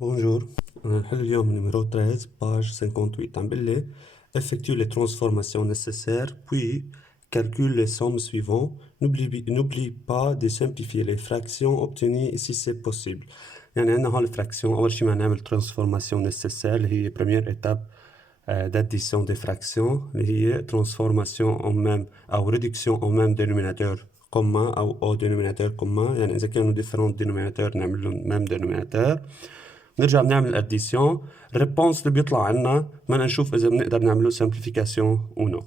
Bonjour, نحل اليوم numéro 13 page 58 عم بقلي effectue les transformations nécessaires puis calcule les sommes suivantes. N'oublie pas de simplifier les fractions obtenues si c'est possible. يعني عندنا هون الفراكسيون أول شي بدنا نعمل transformation nécessaire اللي هي première étape d'addition des fractions اللي هي transformation en même أو réduction en même dénominateur commun أو au dénominateur commun. يعني إذا كانوا différents dénominateurs نعمل لهم même dénominateur. نرجع بنعمل الاديسيون الريبونس اللي بيطلع عنا بدنا نشوف اذا بنقدر نعمله سامبليفيكاسيون او نو.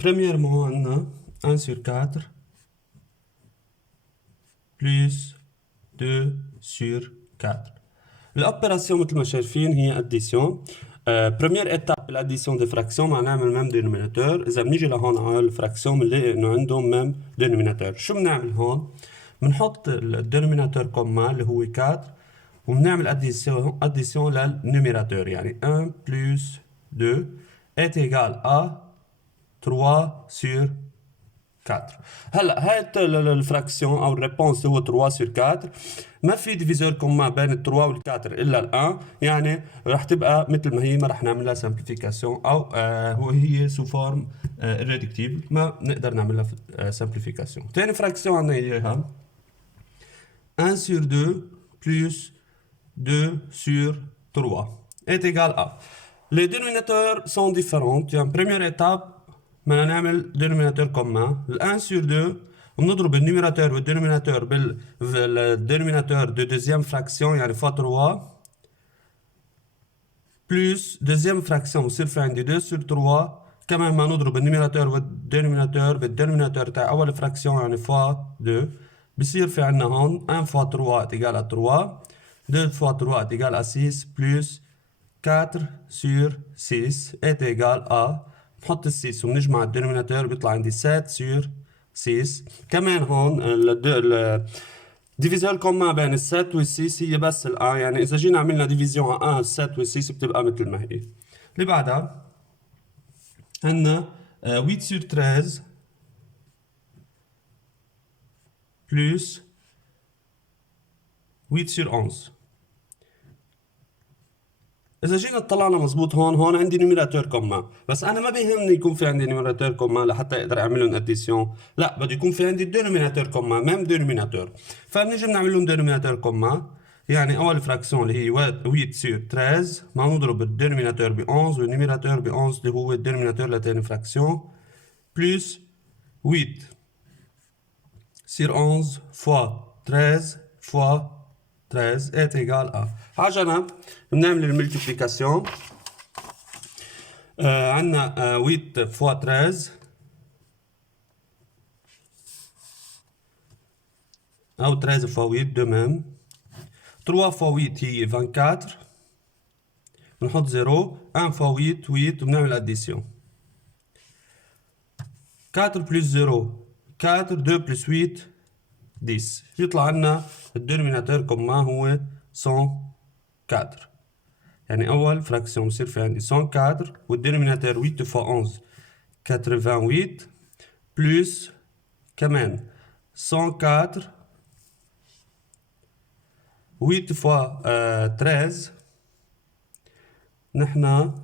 بريميرمون عنا 1 sur 4 plus 2 sur 4. الاوبيراسيون مثل ما شايفين هي اديسيون. بريمير ايتاب بالاديسيون دي فراكسيون ما نعمل ميم دينوميناتور. اذا بنيجي لهون على الفراكسيون بنلاقي انه عندهم ميم دينوميناتور. شو بنعمل هون؟ بنحط الدينوميناتور كومان اللي هو 4 وبنعمل اديسيون للنوميراتور يعني 1 plus 2 est égal à 3 sur 4. هلا هاي الفراكسيون او الريبونس هو 3 sur 4. ما في ديفيزور كومان بين ال 3 وال 4 الا ال 1 يعني رح تبقى مثل ما هي ما رح نعمل لها سامبليفيكاسيون او هي سو فورم ريدكتيبل ما نقدر نعمل لها سامبليفيكاسيون. ثاني فراكسيون عندنا اياها 1 sur 2 plus 2 sur 3 est égal à. Les dénominateurs sont différents. يعني première étape بدنا نعمل dénominateur commun. ال 1 sur 2 بنضرب النيميراتور والدينوميناتور بالدينوميناتور de deuxième fraction يعني fois 3 plus deuxième fraction بصير في عندي 2 sur 3 كمان ما نضرب النيميراتور والدينوميناتور بالدينوميناتور تاع أول fraction يعني fois 2 بصير في عنا هون 1 fois 3 est égal à 3 2 fois 3 est égal à 6 plus 4 sur 6 est égal à. نحط ال 6 وبنجمع الدينوميناتور بيطلع عندي 7 sur 6. كمان هون الديفيزور كومان بين ال 7 وال 6 هي بس ال 1 يعني إذا جينا عملنا ديفيزيون على 1 ال 7 وال 6 بتبقى مثل ما هي. اللي بعدها عندنا 8 sur 13 plus 8 sur 11. إذا جينا اطلعنا مزبوط هون عندي نيميراتور كومان بس أنا ما بيهمني يكون في عندي نيميراتور كومان لحتى أقدر أعمل لهم أديسيون. لا بده يكون في عندي دينوميناتور كومان ميم دينوميناتور. فبنجي بنعمل لهم دينوميناتور كومان يعني أول فراكسيون اللي هي 8 sur 13 ما نضرب الدينوميناتور ب 11 والنيميراتور ب 11 اللي هو الدينوميناتور لتاني فراكسيون plus 8 sur 11 fois 13 fois 13 est égal à. على جنب بنعمل الملتيبليكاسيون. عندنا 8 fois 13 أو 13 fois 8 de même. 3 fois 8 هي 24 بنحط 0 1 fois 8 8 وبنعمل addition. 4 plus 0 4 2 plus 8 10 يطلع عنا الدينوميناتور كومان هو 104. يعني أول فراكسيون بصير في عندي 104 والدينوميناتور 8 fois 11 88 plus كمان 104 8 fois 13 نحنا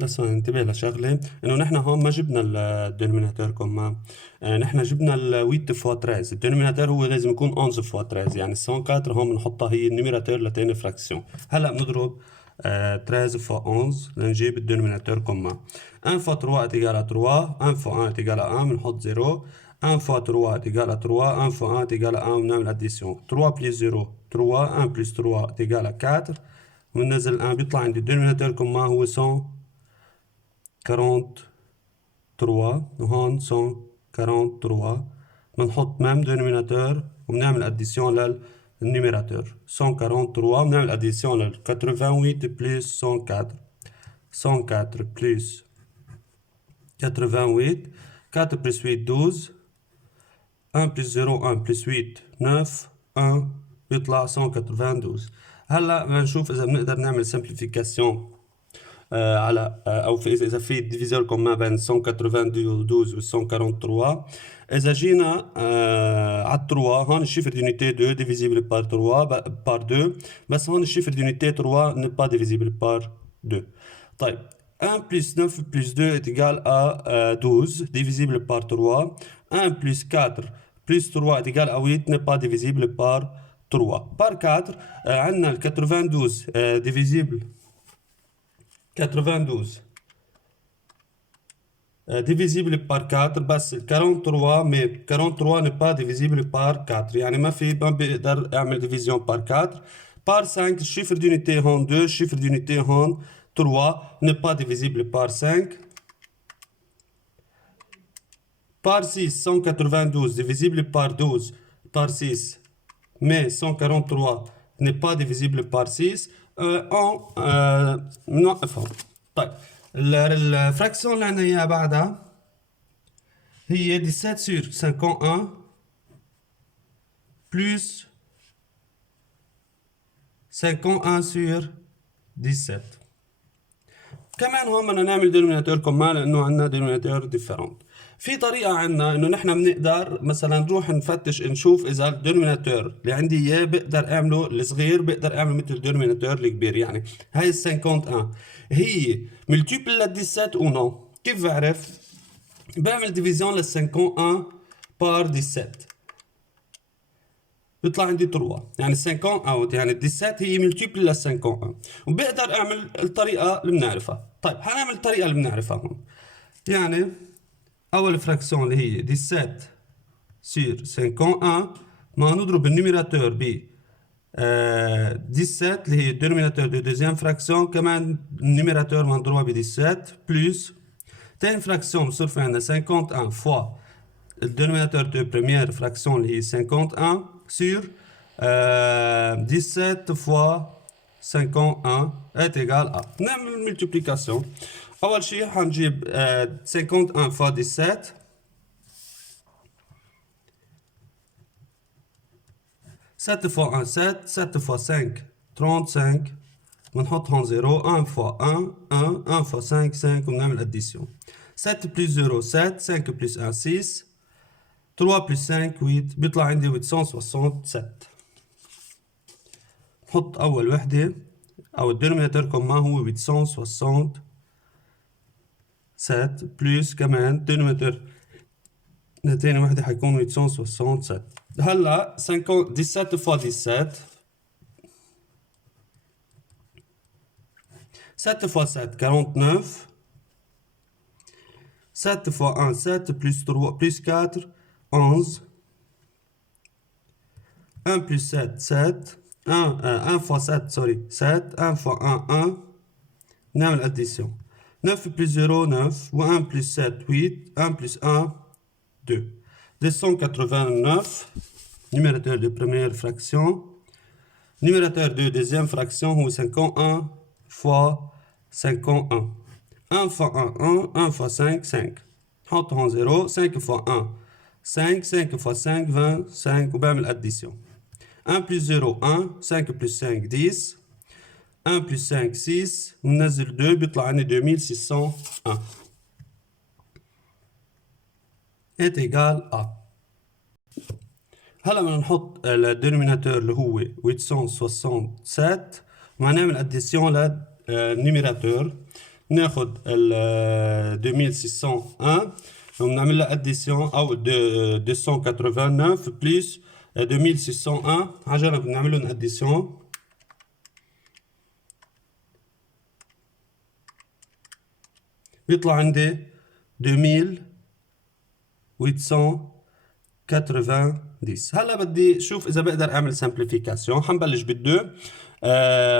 بس انتبه لشغله انه نحن هون ما جبنا الدينوميناتور كومان. نحن جبنا ال 8 fois 13. الدينوميناتور هو لازم يكون 11 fois 13 يعني 104 هون بنحطها هي النيميراتور لتاني فراكسيون. هلا بنضرب 13 fois 11 لنجيب الدينوميناتور كومان. 1 fois 3 est égal à 3 1 fois 1 est égal à 1 بنحط 0 1 fois 3 est égal à 3 1 fois 1 est égal à 1 وبنعمل addition. 3 plus 0 3 1 plus 3 est égal à 4 وبننزل 1 بيطلع عندي الدينوميناتور كومان هو 143 وهون 143 بنحط ميم دينوميناتور وبنعمل اديسيون للنيميراتور 143 بنعمل اديسيون لل 88 بلس 104 104 بلس 88 4 بلس 8 12 1 بلس 0 1 بلس 8 9 1 بيطلع 192. هلا بدنا نشوف اذا بنقدر نعمل سمبليفيكاسيون على او في اذا في ديفيزور كومان بين 192 و 143. اذا جينا على 3 هون الشيفر دونيتي 2 ديفيزيبل بار 3 بار 2 بس هون الشيفر دونيتي 3 ني با ديفيزيبل بار 2. طيب 1 plus 9 plus 2 est égal à 12 divisible par 3. 1 plus 4 plus 3 est égal à 8 n'est pas divisible par 3. Par 4 عندنا ال 92 divisible 92 divisible par 4 بس ال 43 mais 43 n'est pas divisible par 4 يعني ما بقدر اعمل division par 4. par 5 الشيفر d'unité هون 2 الشيفر d'unité هون 3 n'est pas divisible par 5. Par 6, 192 divisible par 12 par 6, mais 143 n'est pas divisible par 6. نوقفهم. طيب الفراكسيون اللي عندنا اياها بعدها هي 17 sur 51 plus 51 sur 17. كمان هون بدنا نعمل دينوميناتور كمان لانه عندنا دينوميناتور ديفيرونت. في طريقه عندنا انه نحن بنقدر مثلا نروح نفتش نشوف اذا الدينوميناتور اللي عندي اياه بقدر اعمله الصغير بقدر اعمله مثل الدينوميناتور الكبير. يعني هاي ال 51 هي ملتيبل لل 17 او نو. كيف بعرف؟ بعمل ديفيزيون لل 51 بار 17 بيطلع عندي 3 يعني 50 اوت يعني 17 هي ملتيبل لل 51 وبقدر اعمل الطريقه اللي بنعرفها. طيب حنعمل الطريقه اللي بنعرفها هون. يعني اول فراكسيون اللي هي 17 sur 51 ما نضرب النيميراتور ب 17 اللي هي الدينوميناتور دو دوزيام فراكسيون كمان النيميراتور ما نضربها ب 17 بلس تاني فراكسيون بصير في عندنا 51 فوا الدينوميناتور دو بروميير فراكسيون اللي هي 51 sur 17 fois 51 est égal à. نعمل الملتيبليكاسيون. أول شيء حنجيب 51 fois 17 7 fois 1 7 7 fois 5 35 بنحط هون 0 1 fois 1 1 1 fois 5 5 وبنعمل addition. 7 plus 0 7 5 plus 1 6 3 plus 5 8 بيطلع عندي 867. نحط أول وحدة أو الدينوميناتور كمان هو 867 بلس كمان الدينوميناتور تاني وحدة حيكون 867. هلا 17 فوا 17 7 fois 7 49 7 fois 1 7 plus 3 plus 4 11 1 plus 7 7 1 fois 7 sorry 7 1 fois 1 1 نعمل addition 9 plus 0 9 و 1 plus 7 8 1 plus 1 2 289 numérateur de première fraction numérateur de deuxième fraction هو 51 fois 51 1 fois 1 1 1 fois 5 5 نحط هون 0 5 fois 1 5 5 fois 5 25 وبعمل addition 1 plus 0 1 5 plus 5 10 1 plus 5 6 وننزل 2 بيطلع عندي 2601 est égal à. هلا بدنا نحط الدينوميناتور اللي هو 867 وهنعمل اديسيون للنيميراتور ناخد ال 2601 ونعمل لها اديسيون او 289 بلس 2601 على جنب بنعمل لهم اديسيون بيطلع عندي 2890. هلا بدي شوف اذا بقدر اعمل سامبليفيكاسيون. حنبلش بالدو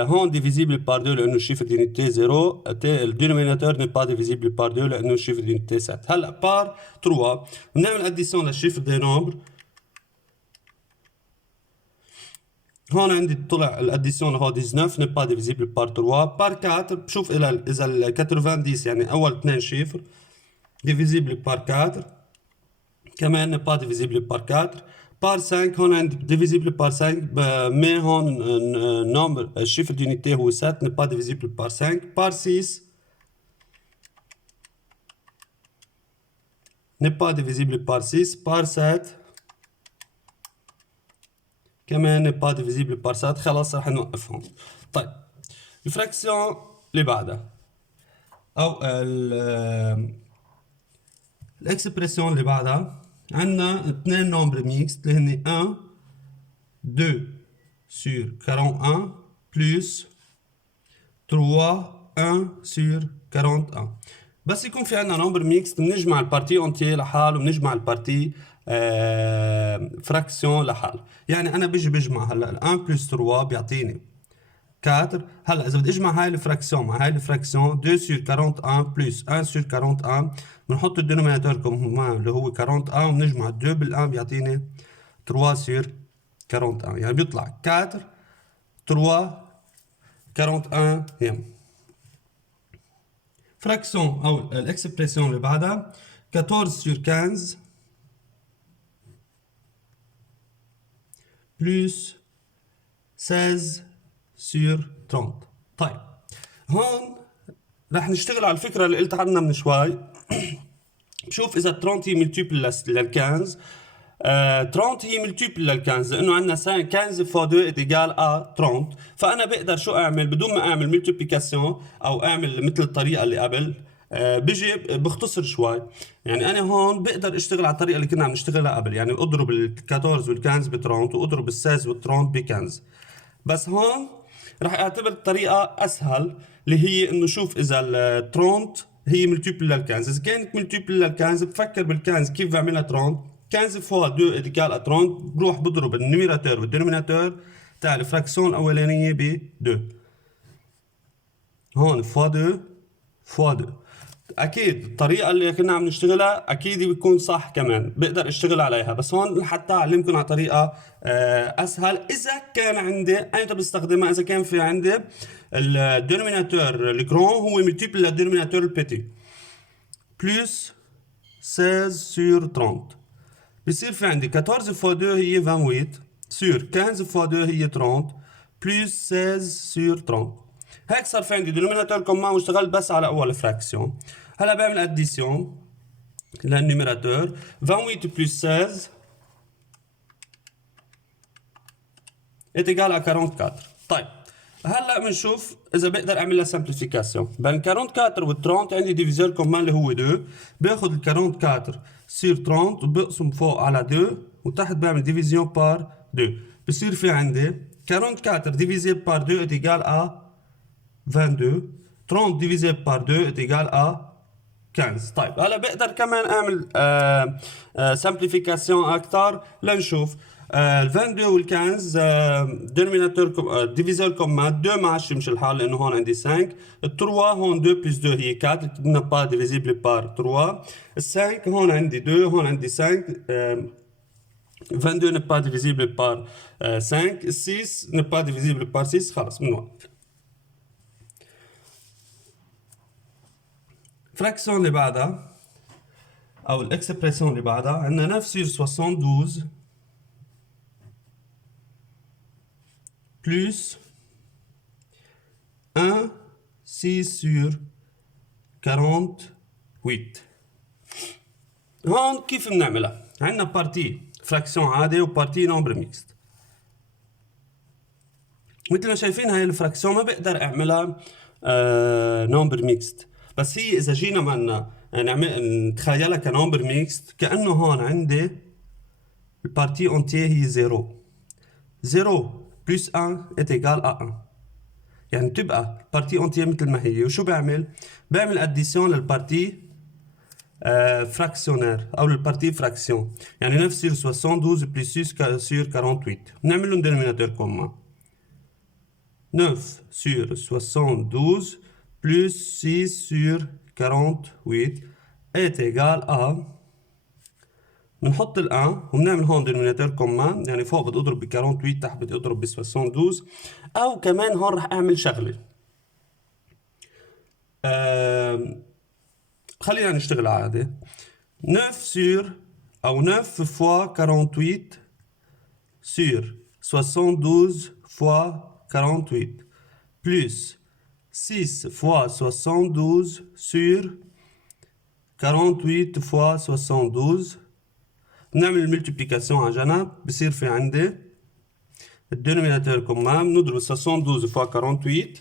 هون ديفيزيبل بار 2 لانه الشيفر دينيتي 0 الدينوميناتور ني با ديفيزيبل بار 2 لانه الشيفر دينيتي 7. هلا بار 3 بنعمل اديسيون للشيفر دي نومبر. هون عندي طلع الاديسيون هو 19 ني با ديفيزيبل بار 3 بار 4 بشوف اذا ال 90 يعني اول اثنين شيفر ديفيزيبل بار 4 كمان ني با ديفيزيبل بار 4 بار 5 هون عندي ديفيزيبل بار 5 مي هون نومبر الشيفر دونيتي هو 7 ني با ديفيزيبل بار 5 بار 6 n'est pas divisible par 6 par 7 كمان n'est pas divisible par 7. خلاص رح نوقفهم. طيب الفراكسيون اللي بعدها او الاكسبريسيون اللي بعدها عندنا اثنين نومبر ميكست اللي هن 1 2 sur 41 plus 3 1 sur 41. بس يكون في عندنا نمبر ميكست بنجمع البارتي اونتيي لحال وبنجمع البارتي فراكسيون لحال. يعني انا بجمع هلا 1 بلس 3 بيعطيني 4. هلا اذا بدي اجمع هاي الفراكسيون مع هاي الفراكسيون 2 sur 41 بلس 1 sur 41 بنحط الدينوميناتور كمان اللي هو 41 وبنجمع 2 بال1 بيعطيني 3 sur 41. يعني بيطلع 4 3 41 يم. fraction او الاكسبريسيون اللي بعدها 14 sur 15 plus 16 sur 30. طيب هون رح نشتغل على الفكرة اللي قلت عنها من شوي. بشوف اذا 30 هي ملتيبل لل 15. 30 هي ملتيبل لل 15 لانه عندنا 15 فوا 2 ايجال ا 30. فانا بقدر شو اعمل بدون ما اعمل ملتيبليكاسيون او اعمل مثل الطريقه اللي قبل. بيجي بختصر شوي. يعني انا هون بقدر اشتغل على الطريقه اللي كنا عم نشتغلها قبل. يعني اضرب ال 14 وال 15 ب 30 واضرب ال 16 وال 30 ب 15. بس هون رح اعتبر الطريقه اسهل اللي هي انه شوف اذا ال 30 هي ملتيبل لل 15. اذا كانت ملتيبل لل 15 بفكر بال 15 كيف بعملها 30. 15 فوا 2 égale à 30 بروح بضرب النيميراتور والدينوميناتور تاع الفراكسيون الاولانيه ب 2. هون فوا 2 فوا 2. اكيد الطريقه اللي كنا عم نشتغلها اكيد بيكون صح كمان بقدر اشتغل عليها. بس هون حتى اعلمكم على طريقه اسهل اذا كان عندي انا بستخدمها. اذا كان في عندي الدينوميناتور الجرون هو ملتيبل للدينوميناتور البيتي بلس 16 sur 30 بصير في عندي 14 فوا 2 هي 28 sur 15 فوا 2 هي 30 بلس 16 sur 30. هيك صار في عندي دينوميناتور كومان واشتغلت بس على اول فراكسيون. هلا بعمل اديسيون للنيميراتور 28 بلس 16 est égal à 44. طيب هلا بنشوف اذا بقدر اعمل لها سمبليفيكاسيون. بين 44 وال 30 عندي ديفيزور كومان اللي هو 2. باخذ ال 44 سير 30 وبقسم فوق على 2 وتحت بعمل ديفيزيون بار 2. بصير في عندي 44 ديفيزي بار 2 est égal à 22. 30 divisé par 2 est égal à 15. طيب هلا بقدر كمان اعمل سامبليفيكاسيون اكثر لنشوف. ال 22 وال 15 دينوميناتور ديفيزور كومان 2 ما عادش يمشي الحال لانه هون عندي 5. ال 3 هون 2 بلس 2 هي 4 كتبنا با ديفيزيبل بار 3. ال 5 هون عندي 2 هون عندي 5. 22 n'est pas divisible par 5. 6 n'est pas divisible par 6. خلص بنوقف. فراكسيون اللي بعدها او الاكسبريسيون اللي بعدها عندنا 9 sur 72 plus 1 6 sur 48. هون كيف بنعملها؟ عندنا بارتي فراكسيون عادي وبارتي نومبر ميكست. مثل ما شايفين هاي الفراكسيون ما بقدر اعملها نومبر ميكست. بس هي اذا جينا بدنا نتخيلها كنومبر ميكست كانه هون عندي البارتي اونتيه هي 0. 0 بلس 1 est égal à 1. يعني بتبقى البارتي اونتيه مثل ما هي. وشو بعمل اديسيون للبارتي فراكسيونير او للبارتي فراكسيون. يعني 9 sur 72 بلس 6 sur 48 بنعمل لهم دينوميناتور كومان. 9 sur 72 plus 6 sur 48 est égal à بنحط ال 1 وبنعمل هون دينوميناتور كومان. يعني فوق بدي اضرب ب 48 تحت بدي اضرب ب 72. او كمان هون رح اعمل شغله. خلينا نشتغل عادي. 9 sur او 9 fois 48 sur 72 fois 48 plus 6 fois 72 sur 48 fois 72. نعمل الملتيبليكاسيون على جنب، بصير في عندي الدينوميناتور كومان، نضرب 72 fois 48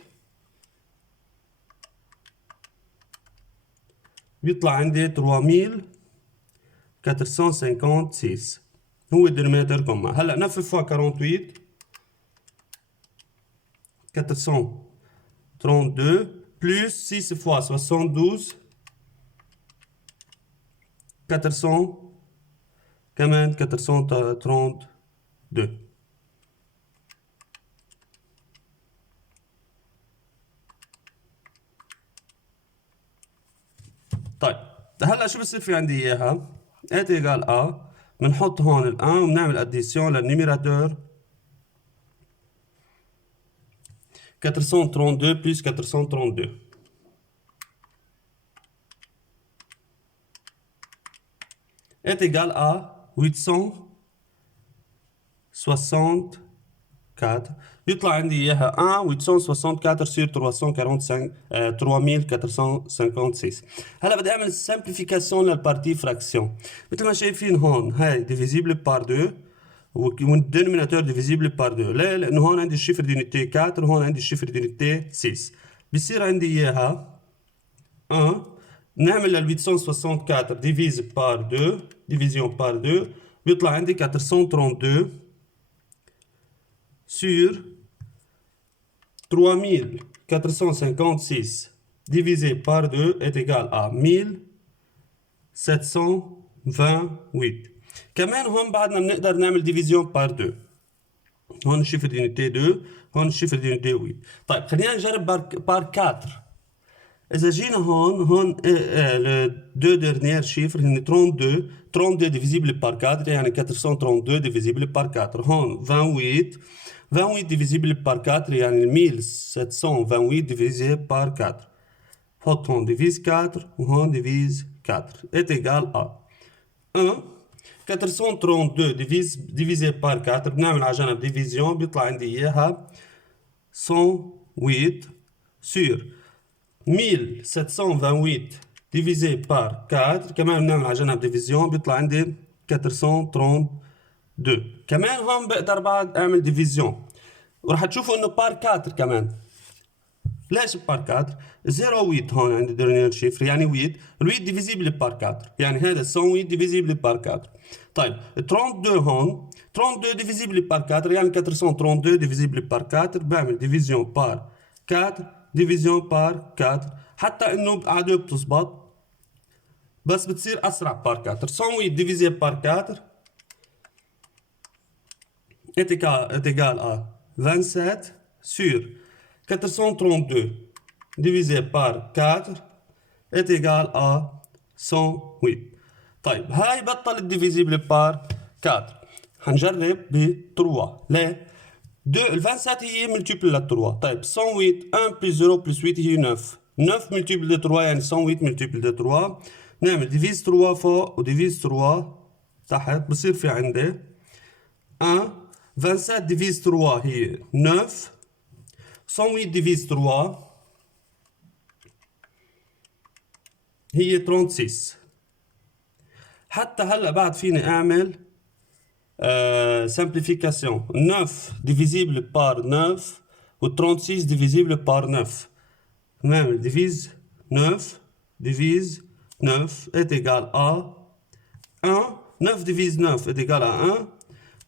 بيطلع عندي 3456 هو الدينوميناتور كومان. هلا 9 fois 48 432 plus 6 fois 72 400 كمان 432. طيب هلا شو بصير في عندي اياها؟ ات ايجال ا، بنحط هون ال 1 وبنعمل اديسيون للنيميراتور 432 plus 432. est égal à 864. يطلع عندي اياها 1 864 sur 345 3456. هلا بدي اعمل سامبليفيكاسيون للبارتي فراكسيون. مثل ما شايفين هون هاي ديفيزيبل بار 2 والدينوميناتور ديفيزيبل بار 2. ليه؟ لانه هون عندي الشيفر ديونيتي 4 وهون عندي الشيفر ديونيتي 6. بصير عندي اياها 1 نعمل لل 864 ديفيز بار 2 ديفيزيون بار 2 بيطلع عندي 432 sur 3456 divisé par 2 est égal à 1728. كمان هون بعدنا بنقدر نعمل ديفيزيون بار 2. هون الشيفر ديونيتي 2 هون الشيفر ديونيتي 8. طيب خلينا نجرب بار 4. إذا جينا هون le deux derniers chiffres هن 32 divisibile par 4 يعني 432 divisibile par 4. هون 28 divisibile par 4 يعني 1728 divisé par 4. حط هون divise 4 وهون divise 4 est égal à 1 432 divisé par 4 بنعمل على جنب ديفيزيون بيطلع عندي إياها 108 sur 1728 divisé par 4 كمان بنعمل على جنب ديفيزيون بيطلع عندي 432. كمان هون بقدر بعد اعمل ديفيزيون وراح تشوفوا انه بار 4 كمان. ليش بار 4؟ 08 هون عندي ديرنيير شيفر يعني 8 ال8 ديفيزيبل بار 4 يعني هذا 108 ديفيزيبل بار 4. طيب 32 هون 32 ديفيزيبل بار 4 يعني 432 ديفيزيبل بار 4 بعمل ديفيزيون بار 4 ديفيزيون بار 4 حتى انه قاعدة بتزبط بس بتصير اسرع بار 4. 108 ديفيزي بار 4 est égal à 27 sur 432 divisé par 4 est égal à 108. طيب هاي بطلت ديفيزيبل بار 4. هنجرب ب 3. ليه؟ 2 ال 27 هي ملتيبل ل 3. طيب 108 1 plus 0 plus 8 هي 9. 9 ملتيبل de 3 يعني 108 ملتيبل de 3. نعمل ديفيز 3 فوق وديفيز 3 تحت بصير في عندي 1 27 ديفيز 3 هي 9 108 ديفيز 3 هي 36. حتى هلا بعد فيني اعمل simplification 9 divisible par 9 ou 36 divisible par 9. نعمل divise 9 divise 9 est égal à 1. 9 divise 9 est égal à 1.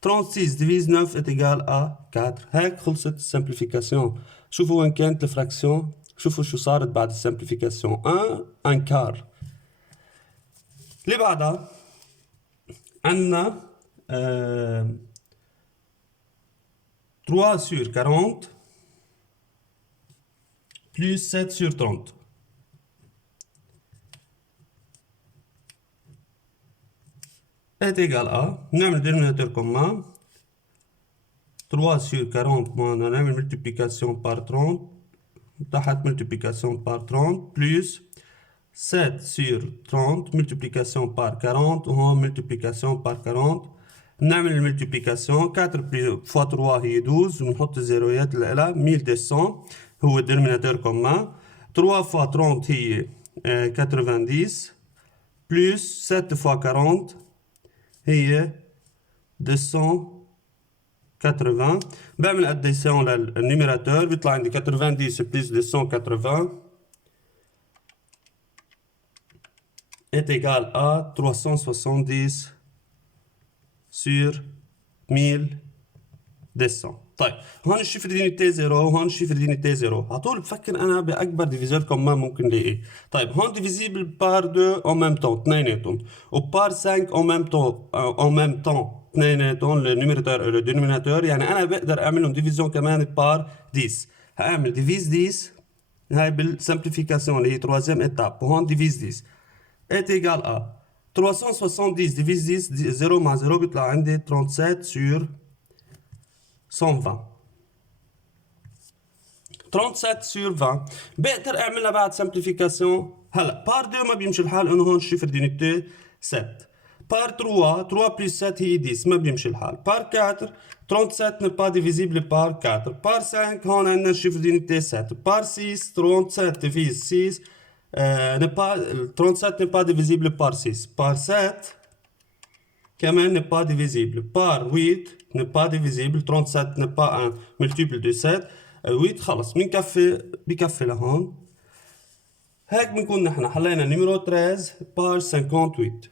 36 divise 9 est égal à 4. هيك خلصت السمبليفيكاسيون. شوفوا وين كانت الفراكسيون، شوفوا شو صارت بعد السمبليفيكاسيون 1 ان كار. اللي بعدها عندنا 3 sur 40 plus 7 sur 30. est égal à نعمل dénominateur commun 3 sur 40 moins نعمل multiplication par 30 تحت multiplication par 30 plus 7 sur 30 multiplication par 40 وهون multiplication par 40. نعمل الملتيبليكاسيون 4 fois 3 هي 12 ونحط الزيرويات اللي لها 1200 هو الدينوميناتور كومان. 3 fois 30 هي 90 plus 7 fois 40 هي 280. بعمل اديسيون للنيميراتور بيطلع عندي 90 plus 280 est égal à 370 sur 1200. طيب هون الشيفر دينيتي 0 وهون الشيفر دينيتي 0. على طول بفكر انا باكبر ديفيزور كمان ممكن لاقيه. طيب هون ديفيزيبل بار 2 اون ميم طون اثنيناتهم وبار 5 اون ميم طون اثنيناتهم النيميراتور و الدينوميناتور، يعني انا بقدر اعملهم ديفيزيون كمان بار 10. هعمل ديفيز 10 هاي بالسمبليفيكاسيون اللي هي تروازيام ايتاب، وهون ديفيز 10 est égal à 370 divise 10 0 مع 0 بيطلع عندي 37 sur 120. 37 sur 20 بقدر اعملها بعد سمبليفيكاسيون. هلا بار 2 ما بيمشي الحال انه هون الشيفر دينيتي 7. بار 3 plus 7 هي 10 ما بيمشي الحال. بار 4 37 n'est pas divisible par 4. بار 5 هون عندنا الشيفر دينيتي 7. بار 6 37 divise 6 37 n'est pas divisible par 6. Par 7 كمان n'est pas divisible. Par 8 n'est pas divisible. 37 n'est pas un multiple de 7. 8 خلص بكفي لهون. هيك بنكون نحن حلينا نيميرو 13 par 58.